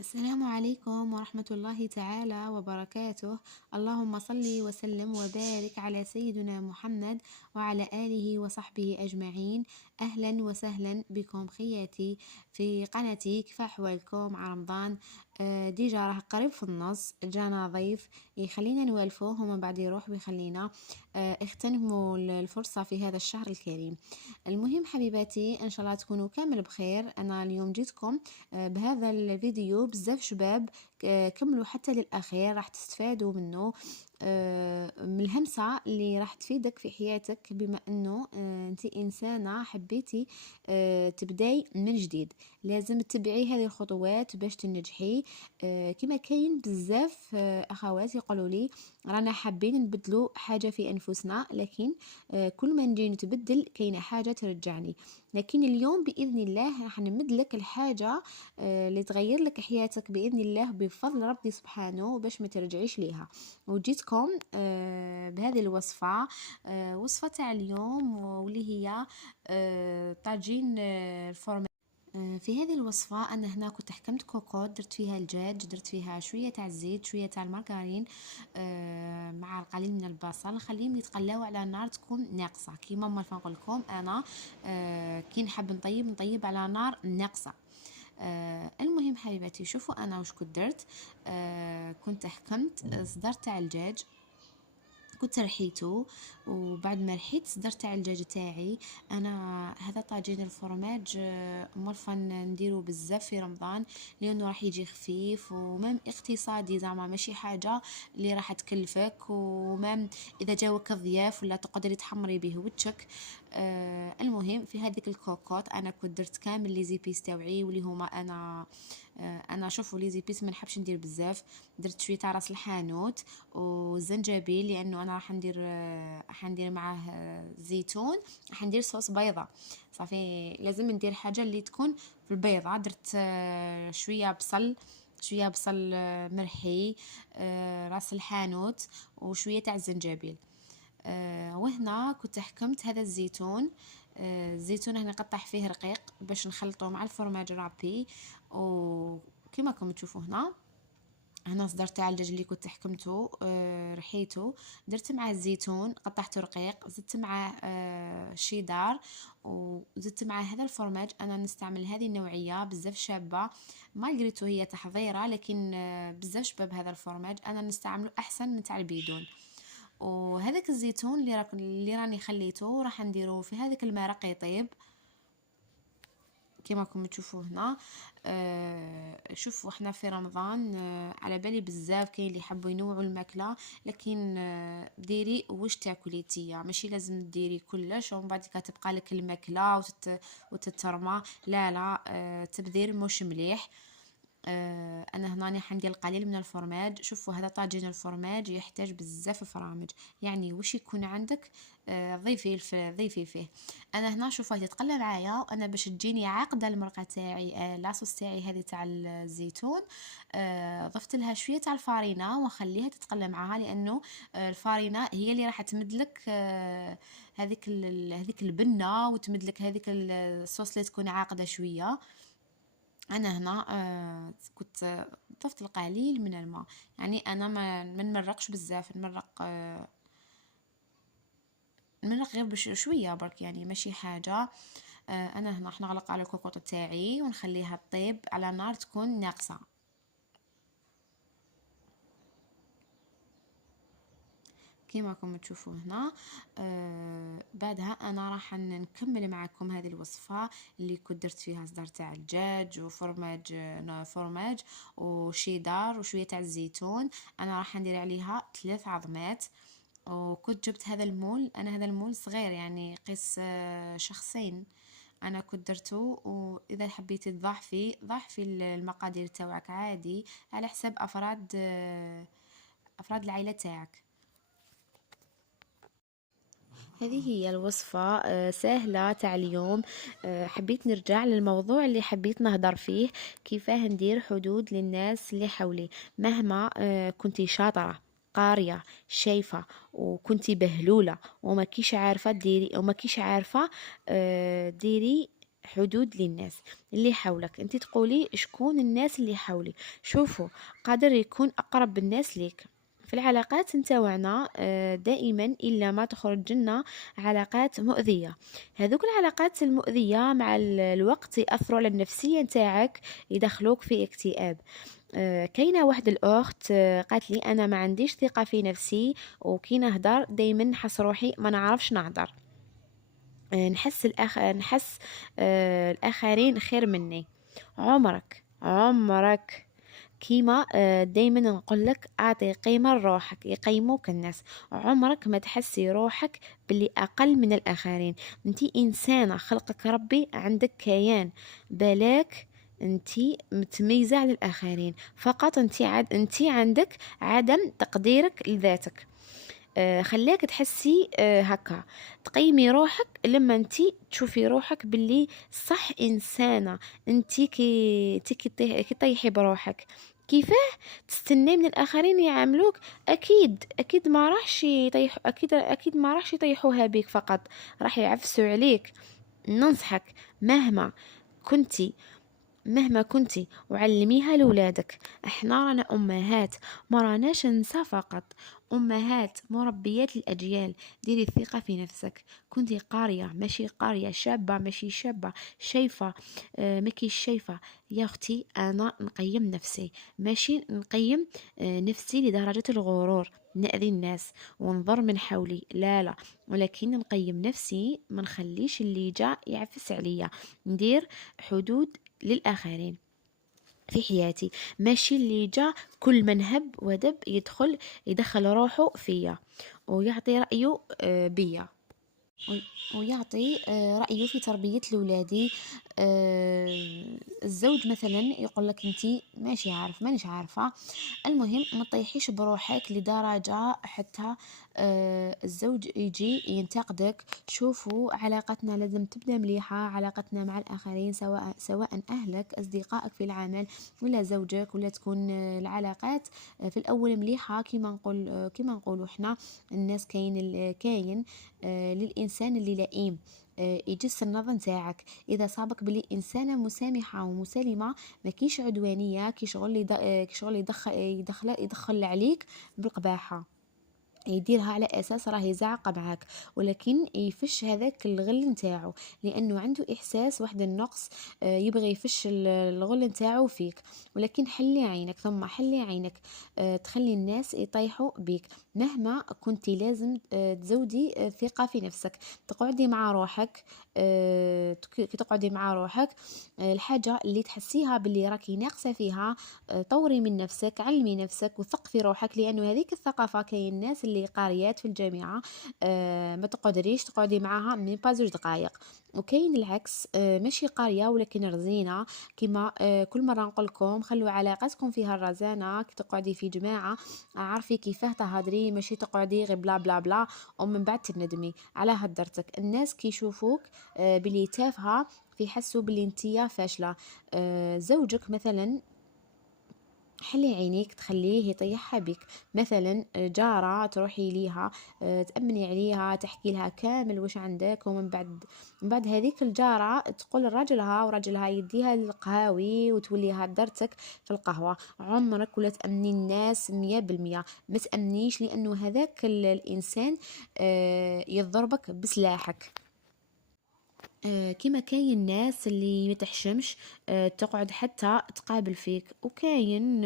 السلام عليكم ورحمة الله تعالى وبركاته. اللهم صل وسلم وبارك على سيدنا محمد وعلى آله وصحبه أجمعين. أهلا وسهلا بكم خياتي في قناتي. كيف أحوالكم على رمضان؟ ديجا راه قريب في النص، جانا ضيف يخلينا نوالفوه ومن بعد يروح ويخلينا اغتنموا الفرصة في هذا الشهر الكريم. المهم حبيباتي، إن شاء الله تكونوا كامل بخير. أنا اليوم جيتكم بهذا الفيديو بزاف شباب، كملوا حتى للأخير، راح تستفادوا منه، من الهمسة اللي راح تفيدك في حياتك، بما أنه أنت إنسانة حبيتي تبداي من جديد. لازم تتبعي هذه الخطوات باش تنجحي. كما كاين بزاف أخوات يقولوا لي رانا حابين نبدلوا حاجة في أنفسنا، لكن كل ما نجي نتبدل كاينة حاجة ترجعني. لكن اليوم بإذن الله راح نمد لك الحاجة اللي تغير لك حياتك بإذن الله بفضل ربي سبحانه، باش ما ترجعيش ليها. وجيتكم بهذه الوصفة، وصفة تاع اليوم، واللي هي طاجين الفورماج. في هذه الوصفة أنا هنا كنت حكمت كوكوط، درت فيها الدجاج، درت فيها شوية تاع الزيت، شوية تاع المارغرين، مع القليل من البصل، نخليهم يتقلاو على نار تكون ناقصة. كيما مرة نقول لكم أنا كي نحب نطيب على نار ناقصة. المهم حبيباتي، شوفوا أنا وش كنت درت. كنت حكمت صدر تاع الدجاج، كنت رحيته، وبعد ما رحيت صدر تاع الدجاج تاعي. انا هذا طاجين الفرماج مولفة نديرو بزاف في رمضان، لانه راح يجي خفيف ومام اقتصادي، زعما ماشي حاجه اللي راح تكلفك، ومام اذا جاوك ضياف ولا تقدري تحمري به وجهك. المهم في هذيك الكوكوط انا كنت درت كامل لي زيبيس تاوعي، واللي هما انا شوفوا لي زيبيس ما نحبش ندير بزاف. درت شويه تاع راس الحانوت والزنجبيل، لانه انا راح ندير معاه زيتون، راح ندير صوص بيضة. صافي لازم ندير حاجه اللي تكون في البيضة. درت شويه بصل مرحي، راس الحانوت، وشويه تاع الزنجبيل. وهنا كنت حكمت هذا الزيتون. الزيتون هنا نقطع فيه رقيق باش نخلطه مع الفرماج رابي. وكما راكم تشوفوا هنا صدر تاع الدجاج اللي كنت حكمته، رحيته، درت معاه الزيتون قطعته رقيق، زدت معاه شيدار، وزدت معاه هذا الفرماج. انا نستعمل هذه النوعيه بزاف شابه، مالغريتو هي تحضيره، لكن بزاف شباب هذا الفرماج انا نستعمله احسن من تاع البيدون. وهذاك الزيتون اللي راني خليته راح نديروه في هذاك المرق يطيب كما راكم تشوفوا هنا. شوفوا احنا في رمضان، على بالي بزاف كاين اللي يحبوا ينوعوا الماكله، لكن ديري واش تاكلي تيا، ماشي لازم ديري كلش ومن بعد تبقى لك الماكله وتترمى. لا لا، تبذير مش مليح. انا هنا حندير القليل من الفرماج. شوفوا هذا طاجين الفرماج يحتاج بزاف فرامج، يعني واش يكون عندك ضيفي فيه. انا هنا شوفوا تتقلى معايا، وانا باش تجيني عاقده المرقه تاعي، لاصوص تاعي هذه تاع الزيتون، ضفت لها شويه تاع الفارينه واخليها تتقلى معاها، لانه الفارينه هي اللي راح تمدلك هذيك البنه، وتمدلك هذيك الصوص اللي تكون عاقده شويه. انا هنا كنت ضفت القليل من الماء، يعني انا ما نمرقش بزاف، نمرق غير شويه برك، يعني ماشي حاجه. انا هنا راح نغلق على الكوكوط تاعي ونخليها تطيب على نار تكون ناقصه. كيما راكم تشوفوا هنا. بعدها انا راح نكمل معكم هذه الوصفه اللي كنت درت فيها صدر تاع الدجاج وفرماج وشيدار وشويه تاع الزيتون. انا راح ندير عليها 3 عظمات. وكنت جبت هذا المول، انا هذا المول صغير يعني قيس شخصين انا كنت درته. واذا حبيتي ضعفي المقادير تاعك عادي، على حساب افراد العائله تاعك. هذه هي الوصفة سهلة تاع اليوم. حبيت نرجع للموضوع اللي حبيت نهضر فيه، كيفاه ندير حدود للناس اللي حولي. مهما كنتي شاطرة، قارية، شايفة، وكنتي بهلولة وما كيش عارفة ديري، ديري حدود للناس اللي حولك. انت تقولي شكون الناس اللي حولي. شوفوا، قادر يكون اقرب الناس ليك في العلاقات نتاوعنا دائما الا ما تخرج لنا علاقات مؤذيه. هذوك العلاقات المؤذيه مع الوقت ياثروا على النفسيه نتاعك، يدخلوك في اكتئاب. كاينه واحد الاخت قالت لي انا ما عنديش ثقه في نفسي، وكي نهضر دايما نحس روحي ما نعرفش نهضر. نحس الآخرين خير مني. عمرك كيما دايما نقولك اعطي قيمة لروحك، يقيموك الناس. عمرك ما تحسي روحك باللي اقل من الاخرين. انتي انسانة خلقك ربي، عندك كيان، بلاك انتي متميزة على الاخرين. فقط انتي عندك عدم تقديرك لذاتك. خلاك تحسي هكا، تقيمي روحك لما انتي تشوفي روحك باللي صح انسانة. انتي كي طيحي بروحك، كيفاه تستني من الاخرين يعاملوك؟ اكيد ما راحش يطيح، اكيد ما راحش يطيحوها بيك فقط، راح يعفسوا عليك. ننصحك مهما كنتي مهما كنتي وعلميها لولادك. احنا رانا امهات، ما راناش نساء فقط، امهات مربيات الاجيال. ديري الثقة في نفسك. كنتي قارية ماشي قارية، شابة ماشي شابة، شايفة ماكيش شايفة. يا اختي انا نقيم نفسي، ماشي نقيم نفسي لدرجة الغرور نأذي الناس ونظر من حولي، لا، ولكن نقيم نفسي، ما نخليش اللي جاء يعفس عليا. ندير حدود للآخرين في حياتي، ماشي اللي جا كل من هب ودب يدخل روحه فيا ويعطي رأيه بيا، ويعطي رأيه في تربية لولادي. الزوج مثلا يقول لك انتي ماشي عارف مانيش عارفة. المهم ما تطيحيش بروحك لدرجة حتى الزوج يجي ينتقدك. شوفوا، علاقتنا لازم تبدأ مليحة، علاقتنا مع الآخرين، سواء أهلك، أصدقائك في العمل، ولا زوجك، ولا تكون العلاقات في الأول مليحة. كما نقولوا احنا الناس كاين للإنسان اللي لئيم يجس النظر نتاعك. اذا صابك بلي انسانه مسامحه ومسالمه، ما كيش عدوانيه، كي شغل يدخل عليك بالقباحه، يديرها على اساس راه يزعق معاك، ولكن يفش هذاك الغل نتاعو لانه عنده احساس واحد النقص. يبغي يفش الغل نتاعو فيك. ولكن حلي عينك، ثم حلي عينك تخلي الناس يطيحوا بيك. مهما كنتي لازم تزودي ثقة في نفسك. تقعدي مع روحك، كي تقعدي مع روحك الحاجة اللي تحسيها باللي راكي ناقصة فيها طوري من نفسك، علمي نفسك، وثق في روحك. لانه هذيك الثقافة كاين ناس اللي قاريات في الجامعة ما تقدريش تقعدي معاها من با زوج دقائق، وكاين العكس ماشي قارية ولكن رزينة. كما كل مرة نقول لكم خلوا علاقتكم فيها الرزانة. كي تقعدي في جماعة عارفي كيفاه تهضري، ماشي تقعدي غير بلا بلا بلا ومن بعد تندمي على هدرتك. الناس كيشوفوك بلي تافهة فيحسوا بلي انتيا فاشلة. زوجك مثلا حلي عينيك تخليه يطيحها بك. مثلا جارة تروحي ليها تأمني عليها، تحكي لها كامل وش عندك، من بعد هذيك الجارة تقول لراجلها، وراجلها يديها القهاوي وتوليها درتك في القهوة. عمرك ولا تأمني الناس 100%. ما تأمنيش لأنه هذاك الإنسان يضربك بسلاحك. كيما كاين ناس اللي متحشمش تقعد حتى تقابل فيك، وكاين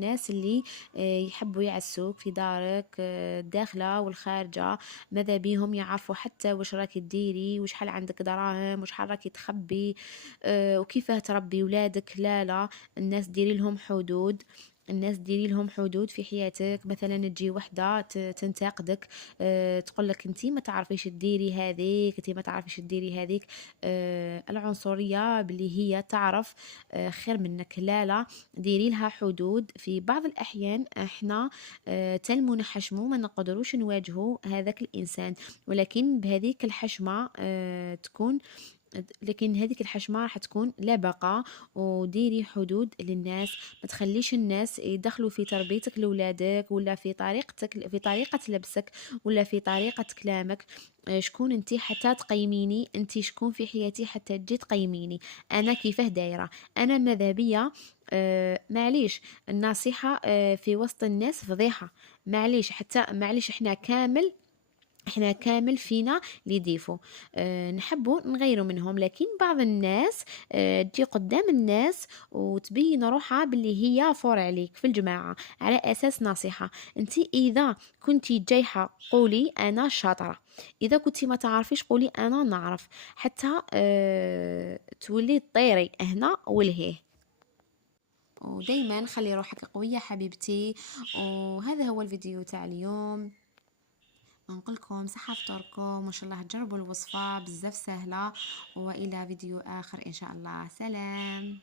ناس اللي يحبوا يعسوك في دارك الداخلة والخارجة. ماذا بيهم يعرفوا حتى وش راكي تديري، وش حال عندك دراهم، وش حال راكي تخبي، وكيفاه تربي ولادك. لا، الناس ديري لهم حدود في حياتك. مثلا تجي وحده تنتقدك تقول لك انتي ما تعرفيش تديري هذيك، انتي ما تعرفيش تديري هذيك. العنصريه باللي هي تعرف خير منك. لا، ديري لها حدود. في بعض الاحيان احنا تلمو نحشمو ما نقدروش نواجهو هذاك الانسان، ولكن بهذيك الحشمه تكون لكن هذيك الحشمة راح تكون لا بقاء. وديري حدود للناس، ما تخليش الناس يدخلوا في تربيتك لولادك، ولا في طريقتك، في طريقة لبسك، ولا في طريقة كلامك. شكون انتي حتى تقيميني؟ انتي شكون في حياتي حتى تجي تقيميني؟ انا كيفاه دايرة؟ انا ماذا بيا؟ معليش، النصيحة في وسط الناس فضيحة. معليش، حتى معليش، احنا كامل فينا لي ديفو. نحبوا نغيروا منهم، لكن بعض الناس تجي قدام الناس وتبين روحها باللي هي فور عليك في الجماعة على أساس نصيحة. انتي إذا كنتي جايحة قولي أنا شاطرة، إذا كنتي ما تعرفيش قولي أنا نعرف، حتى تولي تطيري هنا ولهيه. ودايما خلي روحك قوية حبيبتي. وهذا هو الفيديو تاع اليوم. نقولكم صحة فطوركم، وان شاء الله تجربوا الوصفة بزاف سهلة. والى فيديو اخر ان شاء الله. سلام.